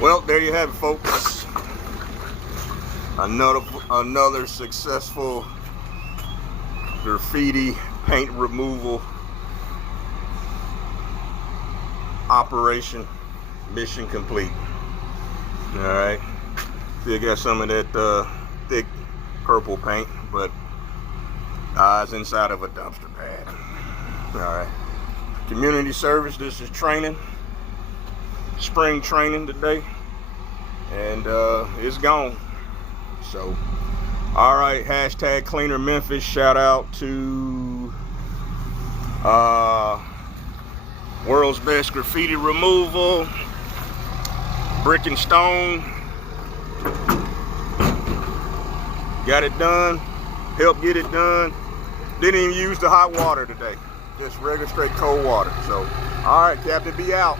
Well, there you have it, folks. Another successful graffiti paint removal operation. Mission complete. All right. Still got some of that thick purple paint, but it's inside of a dumpster pad. All right. Community service. This is training. Spring training today, and it's gone. So, all right, hashtag Cleaner Memphis. Shout out to World's Best Graffiti Removal, Brick and Stone. Got it done. Helped get it done. Didn't even use the hot water today. Just regular straight cold water. So, all right, Captain, be out.